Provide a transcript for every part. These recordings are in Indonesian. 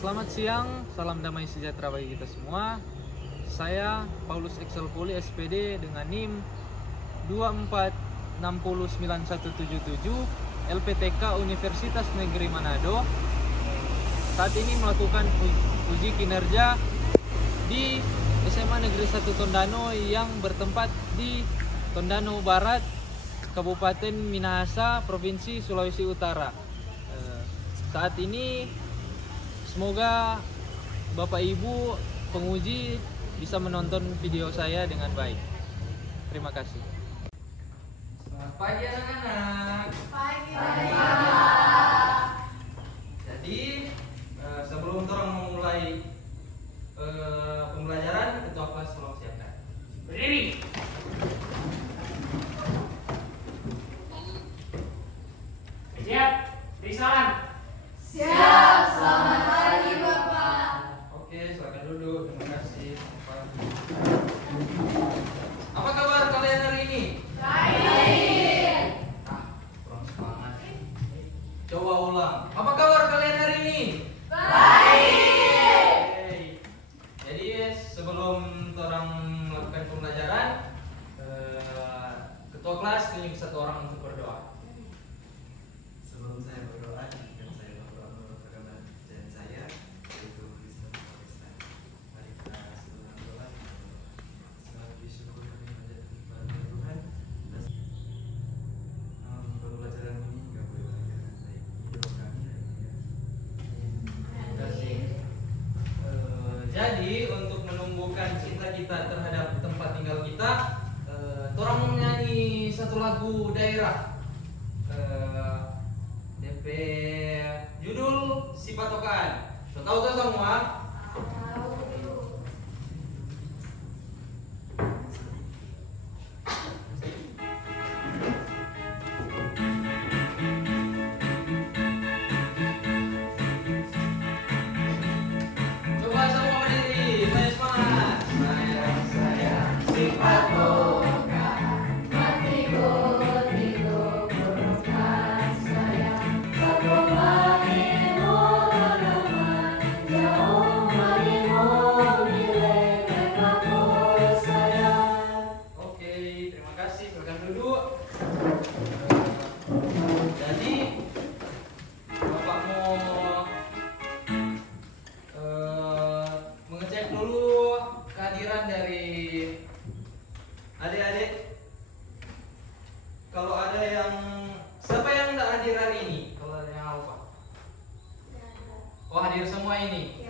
Selamat siang, salam damai sejahtera bagi kita semua. Saya Paulus Excel Poli SPD dengan NIM 24609177 LPTK Universitas Negeri Manado. Saat ini melakukan uji kinerja di SMA Negeri 1 Tondano yang bertempat di Tondano Barat, Kabupaten Minahasa, Provinsi Sulawesi Utara. Saat ini semoga Bapak Ibu penguji bisa menonton video saya dengan baik. Terima kasih. Selamat pagi anak-anak. Pagi. Jadi sebelum orang memulai pembelajaran, ketua kelas tolong siapkan. Berdiri. Siap, beri salam. Siap, selamat pagi Bapak. Oke, silakan duduk. Terima kasih. Apa kabar kalian hari ini? Baik. Kurang semangat. Coba ulang. Apa kabar kalian hari ini? Baik. Oke. Jadi sebelum orang melakukan pembelajaran, ketua kelas tunjuk satu orang untuk berdoa. Sebelum saya berdoa, izinkan saya berdoa menurut agama dan saya, yaitu Kristen Protestan. Mari kita sebelum berdoa, selamat bersyukur kami menjadi kepada Tuhan. Pembelajaran ini nggak boleh mengajarkan baik hidup kami hari ini. Terima kasih. Jadi untuk menumbuhkan cinta kita terhadap tempat tinggal kita, orang mau menyanyi satu lagu daerah. DP judul Si Patokan. So, tahu tuh semua? Coba semua berdiri, saya semangat. Saya si Patokan. Oke, terima kasih. Silakan duduk. Jadi Bapak mau mengecek dulu kehadiran dari adik-adik. Kalau ada yang siapa yang tidak hadir hari ini? Kalau ada yang lupa. Oh, hadir semua ini.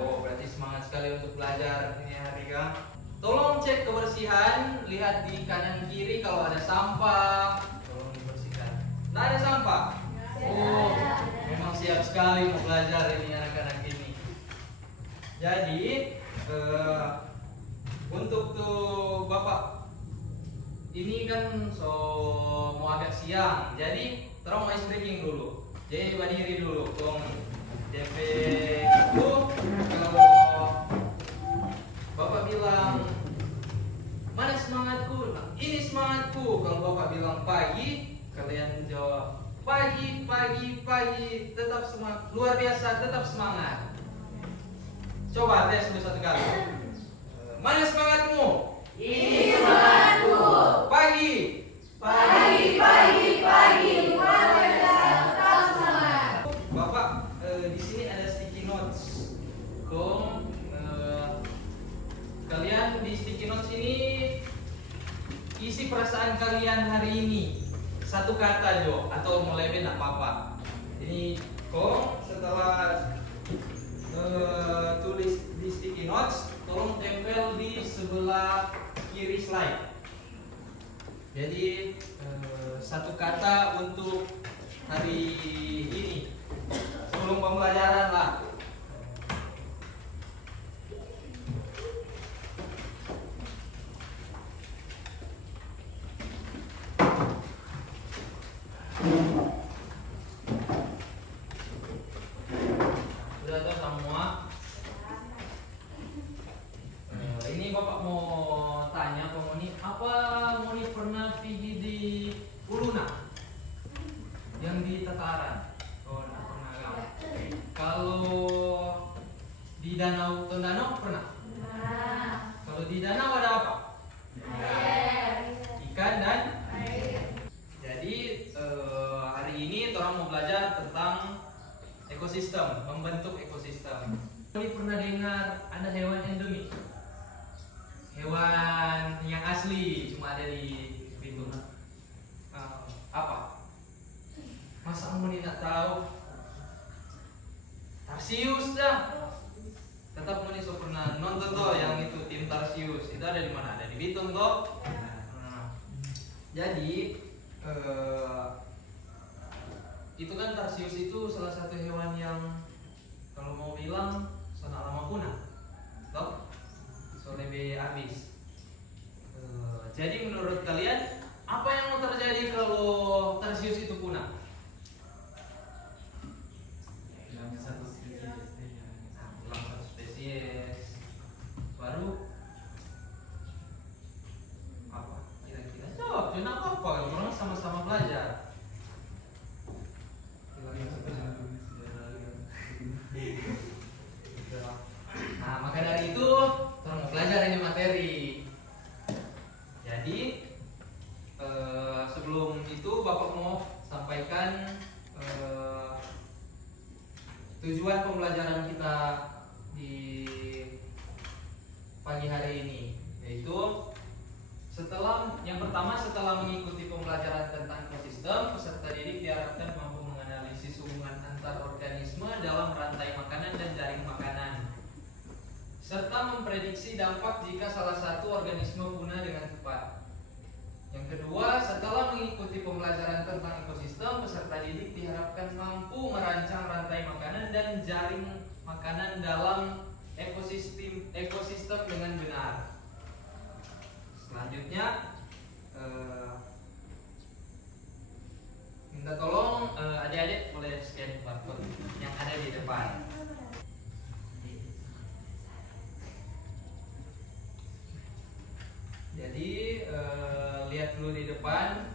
Oh, berarti semangat sekali untuk belajar ini hari kan. Tolong cek kebersihan, lihat di kanan kiri kalau ada sampah, tolong dibersihkan. Tidak ada sampah? Oh, memang siap sekali mau belajar ini anak-anak ini. Jadi untuk tuh Bapak ini kan mau agak siang, jadi terus mau stretching dulu. Jadi berdiri dulu, tolong DP itu kalau Bapak bilang mana semangatku? Nah, ini semangatku. Kalau Bapak bilang pagi, kalian jawab pagi, tetap semangat. Luar biasa, tetap semangat. Coba tes dulu satu kali. Mana semangatmu? Ini semangatku. Pagi. Luar biasa, tetap semangat. Bapak di sini ada sticky notes. Dong, kalian di sticky notes ini isi perasaan kalian hari ini. Satu kata Jo, atau mau lebih tidak apa-apa. Ini kong setelah tulis di sticky notes, tolong tempel di sebelah kiri slide. Jadi satu kata untuk hari ini sebelum pembelajaran lah. Sudah tahu semua? Ini Bapak mau tanya ke Moni, apa Moni pernah pergi di Uluna? danau Tondano pernah? Nah. Kalau di danau ada apa? Air. Ikan dan Air. jadi hari ini orang mau belajar tentang ekosistem, membentuk ekosistem. Kalian pernah dengar ada hewan endemik? Hewan yang asli cuma ada di Bitung. Apa? Masa kamu tidak tahu? Tarsius dah. Tetap Moni so pernah nonton toh yang itu tim Tarsius. Itu ada di mana? Ada di Bitung toh. Nah, jadi itu kan Tarsius itu salah satu hewan yang kalau mau bilang sana lama punah, toh so lebih habis. Jadi menurut kalian apa yang mau terjadi kalau Tarsius itu punah? Hilang satu spesies. Hilang satu spesies. Baru apa? Kira-kira jawab. Jangan apa-apa kalau orang sama-sama belajar. Nah, maka dari itu kita mau belajar ini materi. Jadi sebelum itu Bapak mau sampaikan tujuan pembelajaran kita di pagi hari ini, yaitu yang pertama setelah mengikuti pembelajaran tentang ekosistem, peserta didik diharapkan mampu menganalisis hubungan antar organisme dalam rantai makanan dan jaring makanan, serta memprediksi dampak jika salah satu organisme punah dengan cepat. Yang kedua, setelah mengikuti pembelajaran tentang ekosistem, peserta didik diharapkan mampu merancang rantai makanan dan jaring makanan dalam ekosistem dengan benar. Selanjutnya, minta tolong adik-adik boleh scan barcode yang ada di depan. Jadi lihat dulu di depan.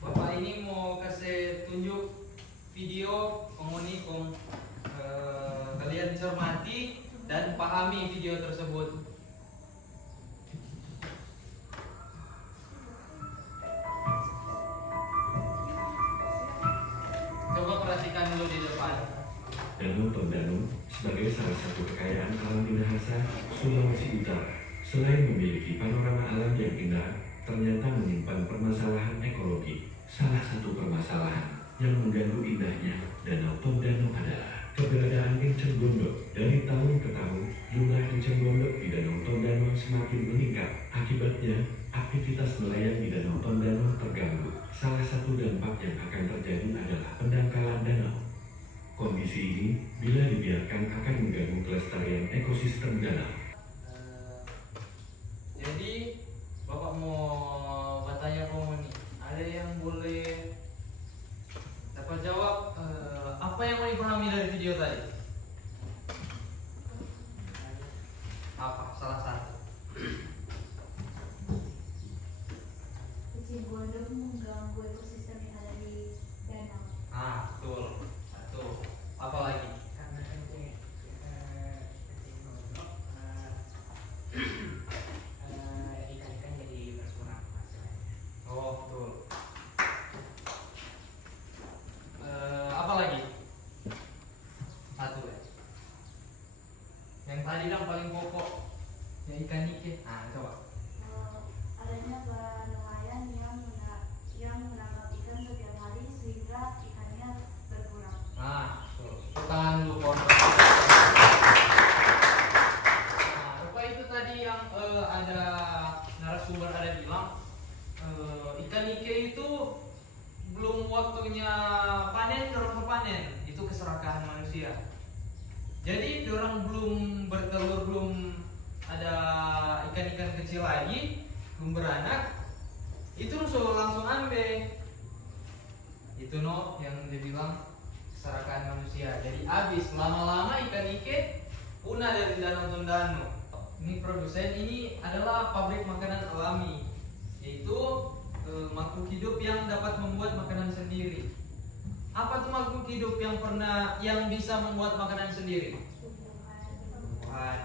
Bapak ini mau kasih tunjuk video komunikom, kalian cermati dan pahami video tersebut. Coba perhatikan dulu di depan. Danau Tondano sebagai salah satu kekayaan alam Minahasa, Sulawesi Utara, selain memiliki panorama alam yang indah, ternyata menyimpan permasalahan ekologi. Salah satu permasalahan yang mengganggu indahnya Danau Tondano adalah keberadaan enceng gondok. Dari tahun ke tahun, jumlah enceng gondok di Danau Tondano semakin meningkat. Akibatnya, aktivitas nelayan di Danau Tondano terganggu. Salah satu dampak yang akan terjadi adalah pendangkalan danau. Kondisi ini, bila dibiarkan, akan mengganggu kelestarian ekosistem danau. Jadi Bapak mau bertanya kamu nih, ada yang boleh dapat jawab apa yang mau dipahami dari video tadi? Apa? Salah satu. Enceng gondok mengganggu ekosistem yang ada di danau. Betul. Satu. Apa lagi? Karena enceng gondok ikan-ikan jadi berkurang hasilnya. Oh, betul. Apa lagi? Satu ya. Yang tadi yang paling pokok, ya ikan ikan. Coba. Adanya para nelayan yang menangkap ikan setiap hari sehingga ikannya berkurang. Betul. Tangan dulu pohon. Apa itu tadi yang ada narasumber ada bilang ikan ike itu belum waktunya panen, dorong panen. Itu keserakahan manusia. Jadi dorong belum bertelur, belum ada ikan-ikan kecil lagi, belum beranak, itu langsung ambil. Itu yang dia bilang keserakahan manusia. Jadi habis lama-lama ikan ike punah dari Danau Tondano. Ini produsen ini adalah pabrik makanan alami, yaitu makhluk hidup yang dapat membuat makanan sendiri. Apa tuh makhluk hidup yang bisa membuat makanan sendiri? tumbuhan.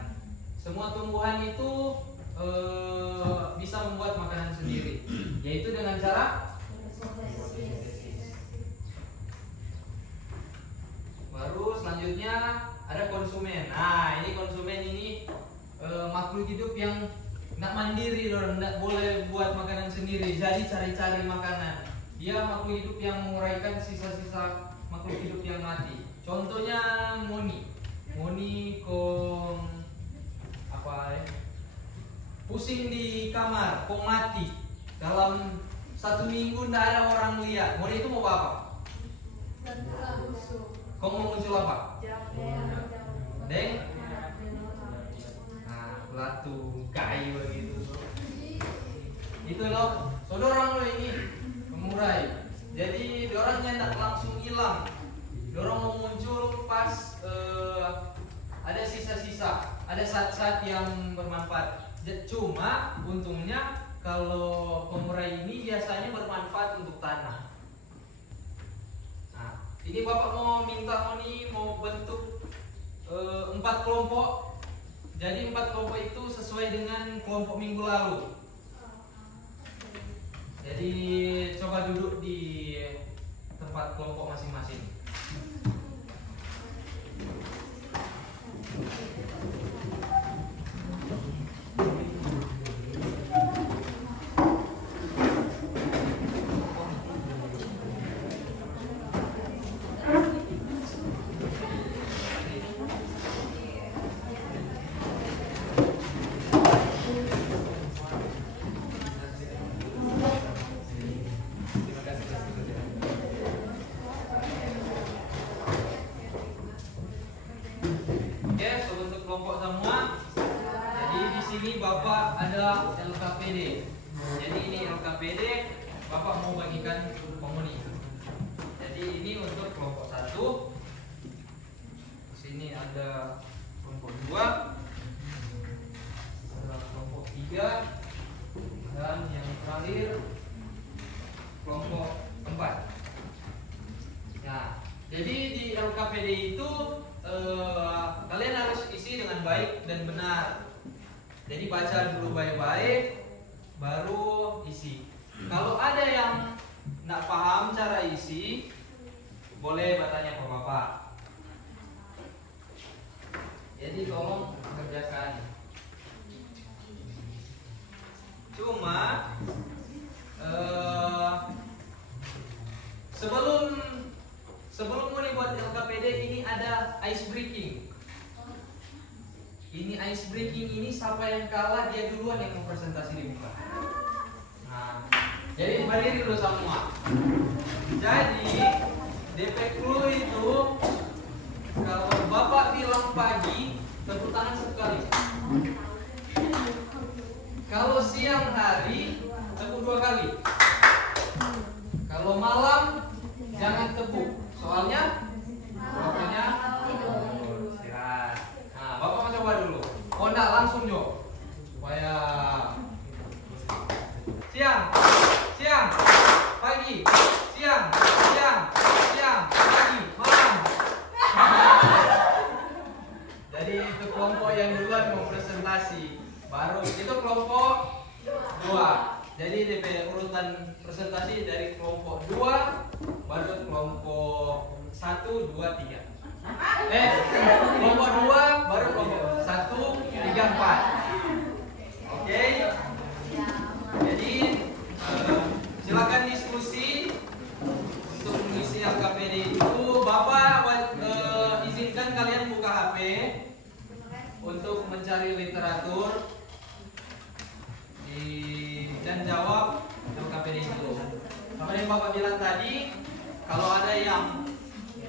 Semua tumbuhan itu bisa membuat makanan sendiri, yaitu dengan cara baru selanjutnya ada konsumen. Nah, ini konsumen ini makhluk hidup yang nggak mandiri, nggak boleh buat makanan sendiri, jadi cari-cari makanan. Dia makhluk hidup yang menguraikan sisa-sisa makhluk hidup yang mati. Contohnya moni pusing di kamar, kok mati. Dalam 1 minggu nggak ada orang lihat. Moni itu mau apa? Kok mau muncul apa? Deng? Nah, pelatu kayu begitu. Itu loh, saudara lo ini mengurai. Jadi dorangnya tidak langsung hilang. Dorang mau muncul pas ada sisa-sisa, ada saat-saat yang bermanfaat. Cuma untungnya kalau pengurai ini biasanya bermanfaat untuk tanah. Nah, ini Bapak mau minta mau bentuk 4 kelompok. Jadi 4 kelompok itu sesuai dengan kelompok minggu lalu. Jadi coba duduk di tempat kelompok masing-masing. Bapak ada LKPD. Jadi ini LKPD Bapak mau bagikan penghuni. Jadi ini untuk kelompok 1. Sini ada kelompok 2, ada kelompok 3, dan yang terakhir kelompok 4. Nah, jadi di LKPD itu kalian harus isi dengan baik dan benar. Jadi baca dulu baik-baik, baru isi. Kalau ada yang nggak paham cara isi, boleh bertanya ke Bapak. Jadi tolong kerjakan. Cuma sebelum mulai buat LKPD ini ada ice breaking. Ini ice breaking ini siapa yang kalah dia duluan yang mau presentasi di muka. Nah, jadi berdiri dulu semua. Jadi DP clue itu kalau Bapak bilang pagi, tepuk tangan 1 kali. Kalau siang hari, tepuk 2 kali. Kalau malam, jangan tepuk. Soalnya waktunya istirahat. Nah, Bapak mau coba dulu. Oh enggak, langsung Jo. Supaya siang, pagi, siang, pagi, malam. Jadi itu kelompok yang duluan mau presentasi. Baru itu kelompok 2. Jadi DP urutan presentasi dari kelompok 2 baru kelompok 1, 2, 3. Kelompok 2 baru kelompok 1, 3, 4. Oke. Jadi silakan diskusi untuk mengisi LKPD itu. Bapak izinkan kalian buka HP untuk mencari literatur dan jawab LKPD itu. Sama yang Bapak bilang tadi, kalau ada yang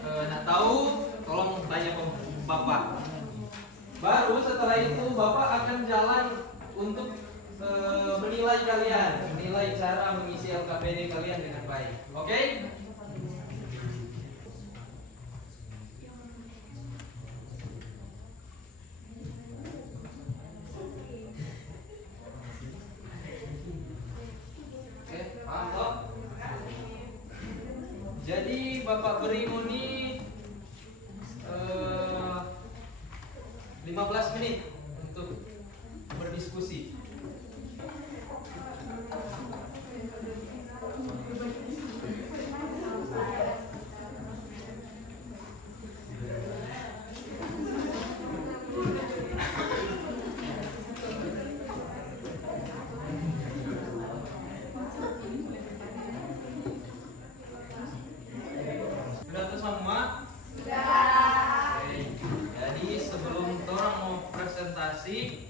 nggak tahu, tolong tanya ke Bapak. Baru setelah itu Bapak akan jalan untuk menilai kalian, menilai cara mengisi LKPD kalian dengan baik. Oke? Paham toh? Jadi Bapak beri ini 5 15 menit untuk berdiskusi. Sudah tuh semua? Oke. Jadi sebelum orang mau presentasi,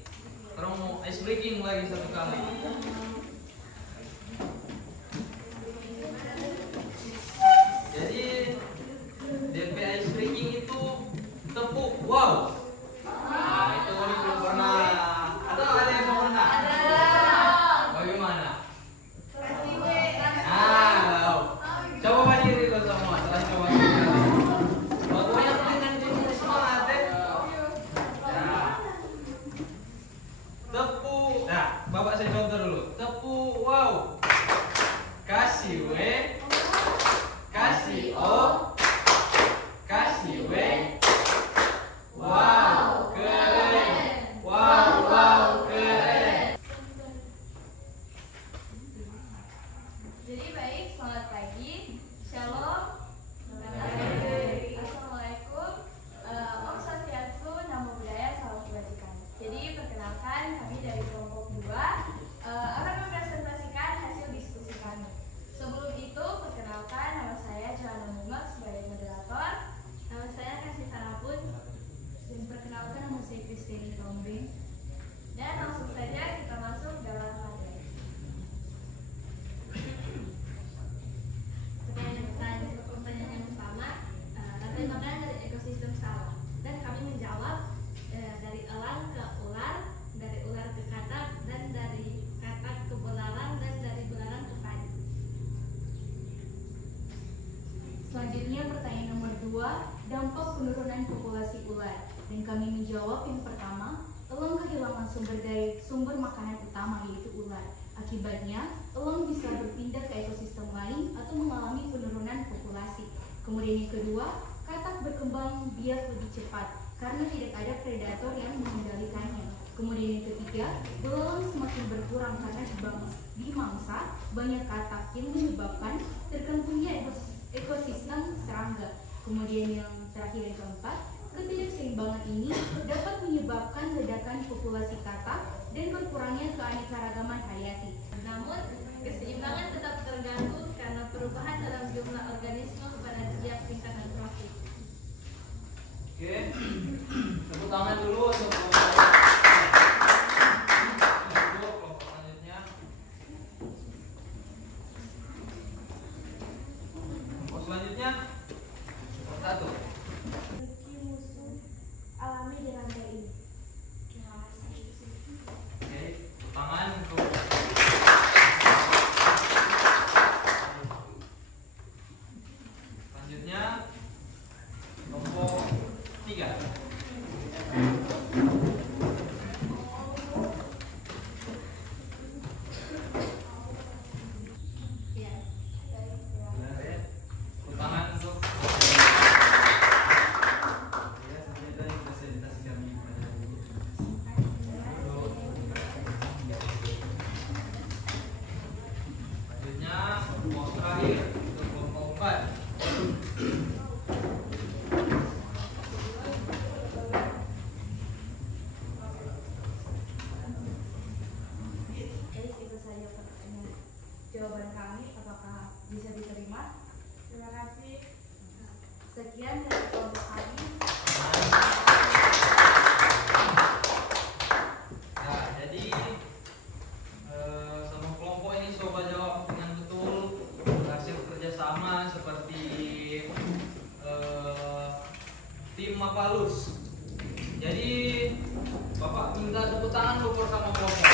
orang mau ice breaking lagi satu kali. Jadi DP ice breaking itu tepuk wow. Nah, itu ini belum pernah. Atau ada yang mau pernah? Bagaimana? Wow. Coba berdiri dulu semua. Setelah coba sekali. Pokoknya dengan jenis semangat deh. Nah. Tepuk. Nah, Bapak saya contoh dulu. Tepuk wow. Kasih W. Kasih O. Kasih W. Wow, keren. Wow, keren. Jadi baik, selamat pagi, shalom, assalamualaikum, om swastiastu, namo buddhaya, salam kebajikan. Jadi perkenalkan kami dari kelompok 2 akan mempresentasikan hasil diskusi kami. Sebelum itu perkenalkan nama saya Johanna Mumak sebagai moderator. Nama saya Kasih Sarapun. Dan perkenalkan nama saya Christine Tombing. Dan langsung saja kita masuk dalam materi. Pertanyaan yang pertama, rantai makanan dari ekosistem sawah. Dan kami menjawab dari elang ke ular, dari ular ke katak, dan dari katak ke belalang, dan dari belalang ke padi. Selanjutnya pertanyaan nomor 2, dampak penurunan populasi ular. Dan kami menjawab yang pertama, elang kehilangan sumber makanan utama yaitu ular. Akibatnya, elang bisa berpindah ke ekosistem lain atau mengalami penurunan populasi. Kemudian yang kedua, katak berkembang biak lebih cepat karena tidak ada predator yang mengendalikannya. Kemudian yang ketiga, belalang semakin berkurang karena dimangsa banyak katak yang menyebabkan terganggunya ekosistem serangga. Kemudian yang terakhir yang keempat, ketidakseimbangan ini dapat menyebabkan ledakan populasi katak dan berkurangnya keanekaragaman hayati. Namun, keseimbangan tetap terganggu karena perubahan dalam jumlah organisme pada setiap tingkatan tropik. Oke. Tepuk tangan dulu untuk kelompok selanjutnya. Kelompok selanjutnya nomor 1. Memiliki musuh alami di rantai ini. Oke, tepuk tangan untuk selanjutnya kelompok 3. Ya. Tepuk tangan untuk Ya, sampai tadi presentasi kami pada hari ini. selanjutnya kelompok terakhir untuk kelompok 4. Jadi itu saja pertanyaan jawaban kami, apakah bisa diterima? Terima kasih. Sekian dari kelompok kami. Nah, jadi semua kelompok ini coba jawab dengan betul hasil kerjasama seperti tim Mapalus. Jadi Bapak minta tepuk tangan dulu sama kelompok.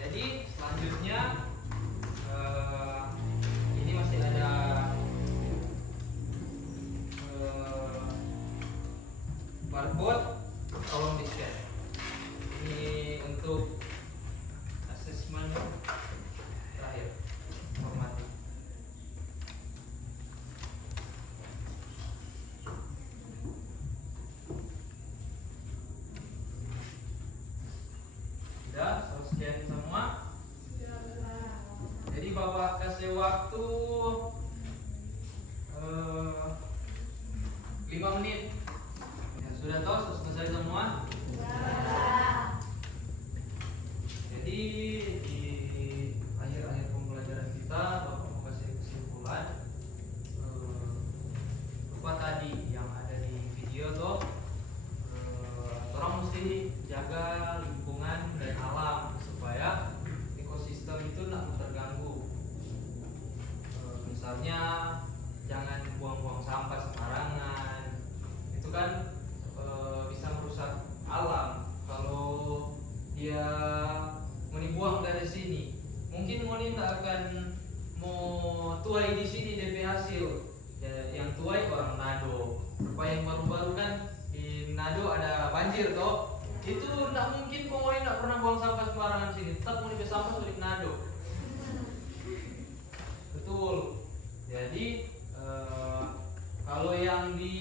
Jadi selanjutnya ini masih ada barcode, tolong di scan. Ini untuk asesmen terakhir formatif. Bapak kasih waktu 5 menit. Ya, sudah tahu selesai semua? Jadi di akhir-akhir pembelajaran kita Bapak mau kasih kesimpulan. Lupa tadi yang ada di video tuh, orang mesti jaga lingkungan dan alam supaya ekosistem itu tidak terganggu. Misalnya jangan buang-buang sampah sembarangan, itu kan bisa merusak alam. Kalau dia mau dibuang dari sini, mungkin Moni tak akan mau tuai di sini DP hasil. Ya, yang tuai orang Manado. Apa yang baru-baru kan di Manado ada banjir toh. Itu tidak mungkin kok Moni tidak pernah buang sampah sembarangan sini. Tetap Moni ke sampah sulit Manado. Betul. Jadi kalau yang di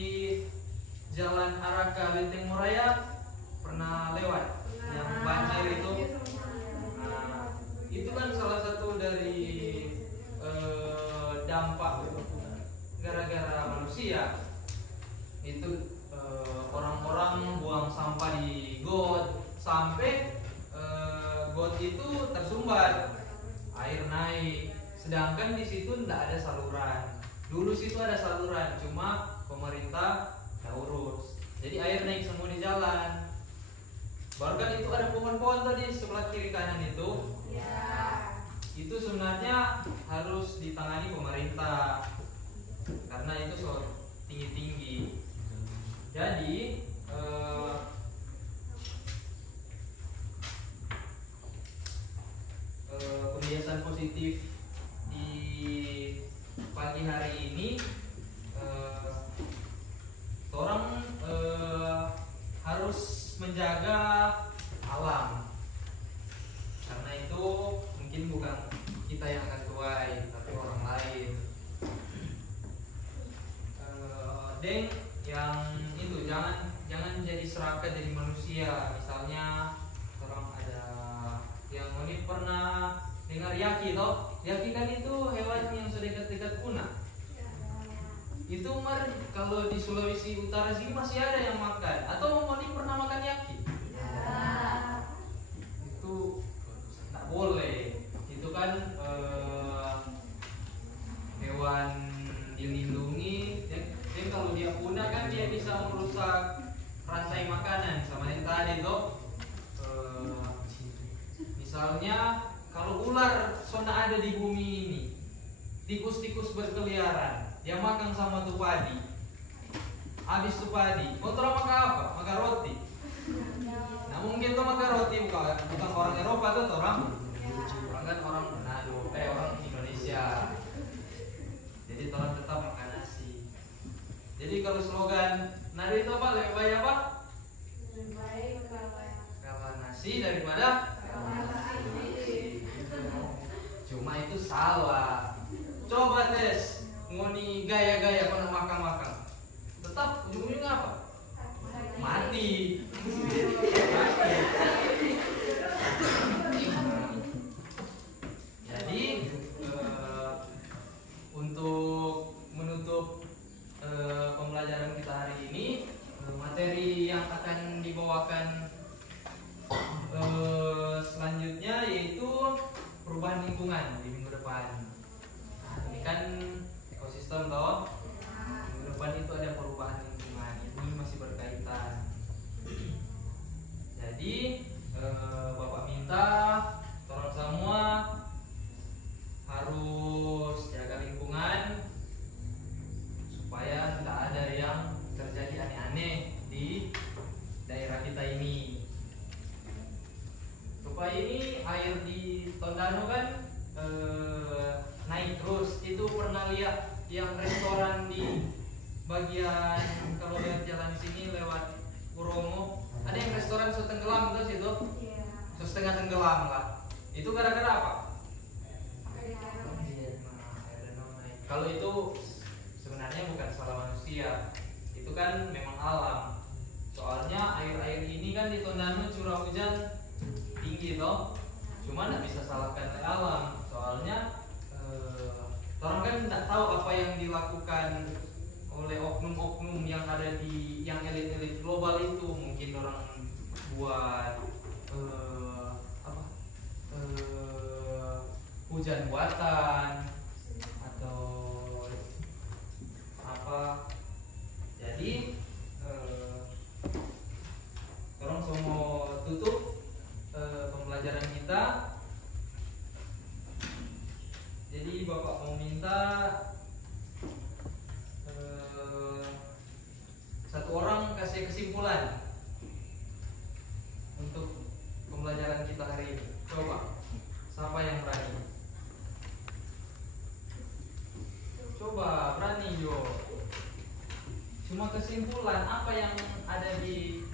Jalan Araka Lenteng Moraya pernah lewat yang banjir itu. Nah, itu kan salah satu dari dampak gara-gara manusia. Itu orang-orang buang sampah di got sampai got itu tersumbat, air naik. Sedangkan di situ tidak ada saluran. Dulu situ ada saluran, cuma pemerintah tidak urus. Jadi air naik semua di jalan. Bahkan itu ada pohon-pohon tadi sebelah kiri kanan itu. Itu sebenarnya harus ditangani pemerintah karena itu soal tinggi-tinggi. Jadi kebiasaan positif di pagi hari ini, orang harus menjaga alam. Karena itu mungkin bukan kita yang akan tuai, tapi orang lain. Deng, yang itu jangan jadi serakah jadi manusia. Misalnya orang ada yang ini pernah dengar yaki toh? Yaki kan itu hewan yang sudah dekat-dekat punah. Itu kalau di Sulawesi Utara sini masih ada yang makan. Atau Moni pernah makan yaki? Itu tak boleh. Itu kan hewan dilindungi. Dan kalau dia punah kan dia bisa merusak rantai makanan sama yang tadi tuh. Misalnya kalau ular sudah ada di bumi ini, tikus-tikus berkeliaran, dia makan sama tuh padi. Habis tuh padi, orang makan apa? Makan roti. Nah mungkin tuh makan roti bukan orang Eropa tuh orang kan orang Manado, orang Indonesia. Jadi orang tetap makan nasi. Jadi kalau slogan nari itu apa? Lebih baik apa? Lebih baik Kalah nasi daripada cuma itu salah. Coba tes ngoni gaya-gaya kau nak makan-makan, tetap ujung-ujungnya apa? Mati. Jadi untuk menutup pembelajaran kita hari ini, materi yang akan dibawakan selanjutnya yaitu perubahan lingkungan di minggu depan. Nah, ini kan ekosistem toh. Minggu depan itu ada perubahan lingkungan. Ini masih berkaitan. Jadi Bapak minta tolong semua harus jaga lingkungan supaya tidak ada yang terjadi aneh-aneh di daerah kita ini. Supaya ini air di Tondano kan naik terus. Itu pernah lihat yang restoran di bagian kalau lihat jalan sini lewat Uromo, ada yang restoran setenggelam terus itu, setengah tenggelam lah. Itu gara-gara apa? Kalau itu sebenarnya bukan salah manusia, itu kan memang alam. Soalnya air-air ini kan di Tondano curah hujan tinggi toh, cuma nggak bisa salahkan oleh alam. Soalnya orang kan tidak tahu apa yang dilakukan oleh oknum-oknum yang ada di yang elit-elit global itu. Mungkin orang buat hujan buatan atau apa. Jadi orang semua tutup pembelajaran kita. Jadi Bapak mau minta satu orang kasih kesimpulan untuk pembelajaran kita hari ini. Coba, siapa yang berani? Coba, berani yo. Cuma kesimpulan apa yang ada di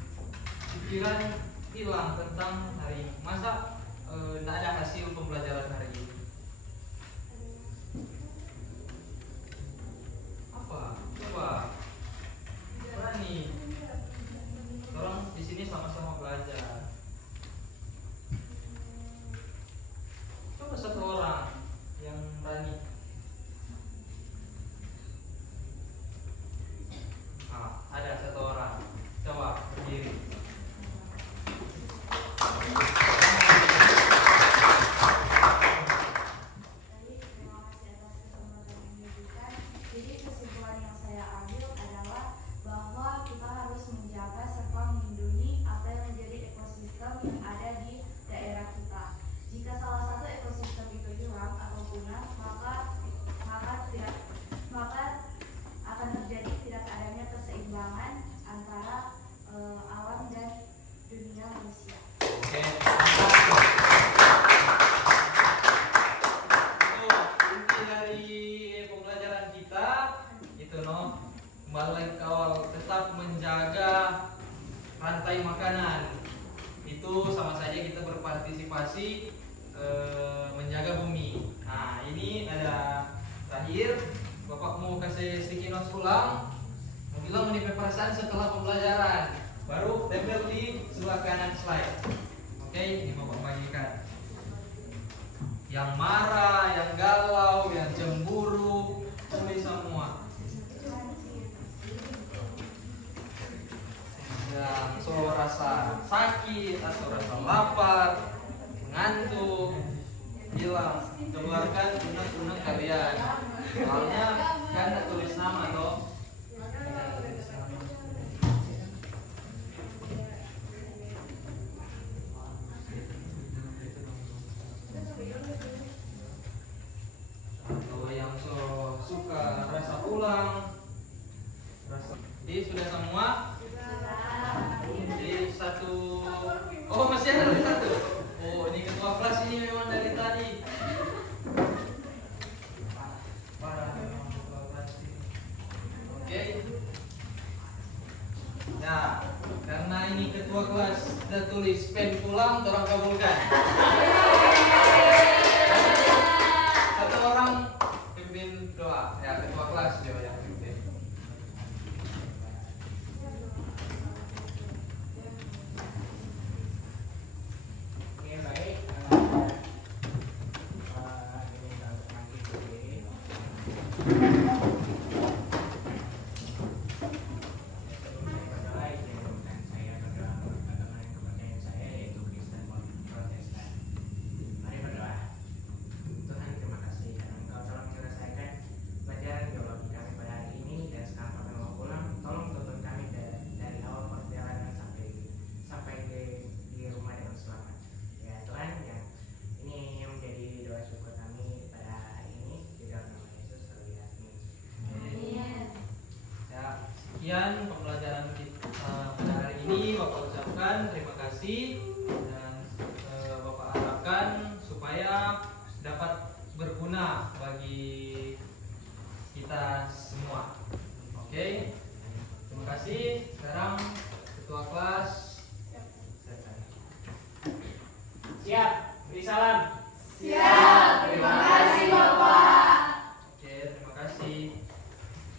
pikiran hilang tentang hari ini. Masa tidak ada hasil pembelajaran hari ini? Apa? Coba. Berani. Orang di sini sama-sama belajar. Coba satu orang yang berani. Ada satu orang. Coba berdiri. Jadi kesimpulan yang saya ambil adalah bahwa kita harus menjaga serta melindungi apa yang menjadi ekosistem yang ada di daerah kita. Jika salah satu ekosistem itu hilang atau punah, maka akan terjadi tidak adanya keseimbangan antara alam dan dunia manusia. Oke. Inti dari pembelajaran kita itu kembali lagi ke awal, tetap menjaga rantai makanan. Itu sama saja kita berpartisipasi menjaga bumi. Nah, ini ada terakhir Bapak mau kasih sticky notes ulang, mau bilang menipis perasaan setelah pembelajaran, baru tempel di sebelah kanan slide. Oke, ini Bapak bagikan. Yang marah, yang galau, yang cemburu, tulis semua. Yang so rasa sakit atau rasa lapar, ngantuk, bilang keluarkan unek-unek kalian. Soalnya kan tulis nama toh. Atau yang so suka rasa ulang, jadi sudah semua. Jadi satu. Oh, masih ada lagi satu. Oh, ini ketua kelas ini memang dari tadi. Parah memang ketua kelas ini. Oke. Nah, karena ini ketua kelas sudah tulis pen pulang, tolong kabulkan. Satu orang pimpin doa. Ya, ketua kelas dia yang pimpin. Oke, baik. Ini kalau nanti berdiri. Berdoa izinkan saya berdoa menurut agama dan kepercayaan saya, yaitu Kristen Protestan. Mari berdoa. Tuhan, terima kasih karena Engkau telah menyelesaikan pelajaran geologi kami pada hari ini, dan sekarang kami mau pulang. Tolong tuntun kami dari awal perjalanan sampai di rumah dengan selamat. Ya Tuhan, yang ini yang menjadi doa syukur kami pada hari ini, di dalam nama Yesus. Amin. Ya, sekian pembelajaran kita pada hari ini. Bapak ucapkan terima kasih.